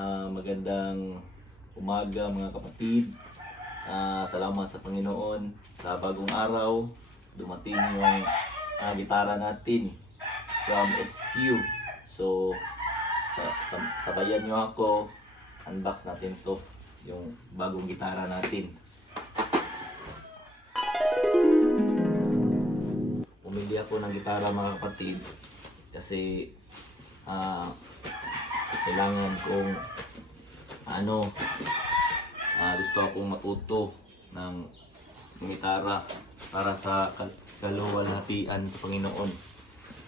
Magandang umaga mga kapatid. Salamat sa Panginoon sa bagong araw. Dumating yung gitara natin from SQ. So, sabayan nyo ako. Unbox natin to, yung bagong gitara natin. Pumili ako ng gitara mga kapatid kasi kailangan kong gusto akong matuto ng gitara para sa kaluwalhatian sa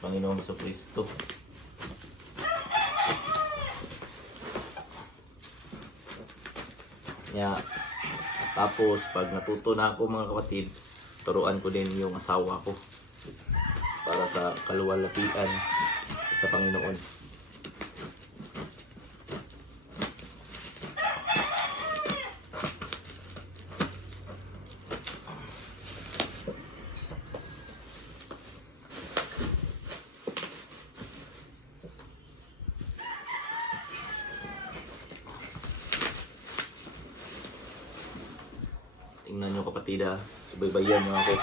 Panginoong Jesucristo. Tapos pag natuto na ako mga kapatid, turuan ko din yung asawa ko para sa kaluwalhatian sa Panginoon. Tingnan nyo kapatid, subaybayan nyo ako.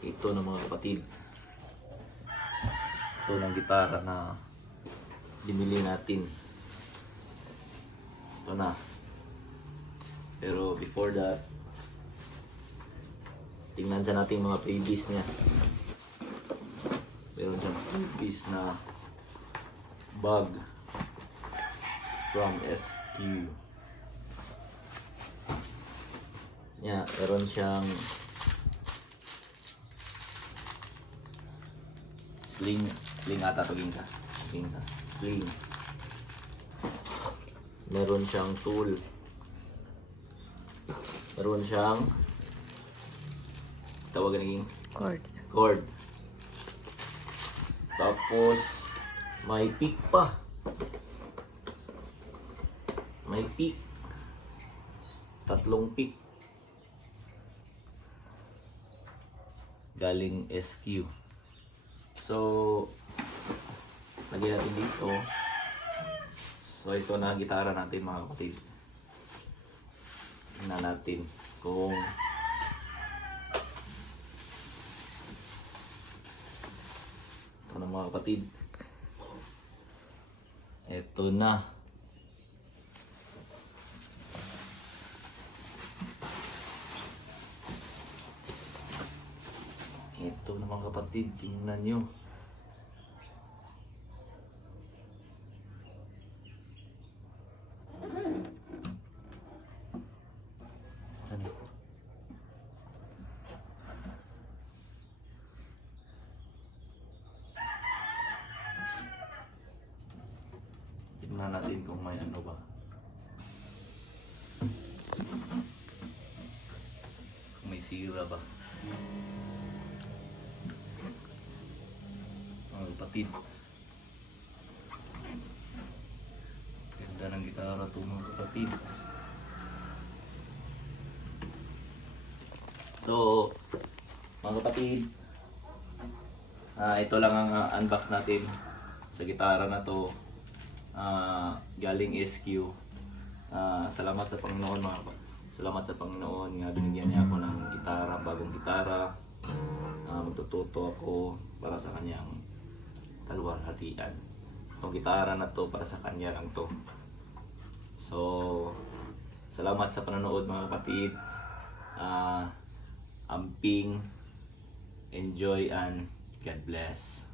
Ito na mga kapatid. Ito ng gitara na binili natin. Ito na. Pero before that, tingnan sa natin mga freebies niya. Meron siyang freebies na bag from SQ. Meron siyang sling ata to ginsa. Sling. Meron siyang tool. Meron siyang tawag naging cord. Tapos may pick pa. May pick. 3 pick. Galing SQ. So, lagyan natin dito. So, ito na ang gitara natin mga kapatid. Tingnan natin kung ito na mga kapatid. Ito na. Ito na mga kapatid, tingnan nyo. Saan yun? Tingnan natin kung may ano ba. Kung may sira ba. Mga kapatid. Ganda ng gitara to mga kapatid. So, mga kapatid, ito lang ang unbox natin sa gitara na to. Galing SQ. Salamat sa Panginoon mga kapatid. Salamat sa Panginoon nga binigyan niya ako ng gitara, bagong gitara. Magtututo ako para sa kanyang kaluwalhatian. Itong gitara na to para sa kanya lang to. So, salamat sa panonood mga kapatid. Amping, enjoy and God bless.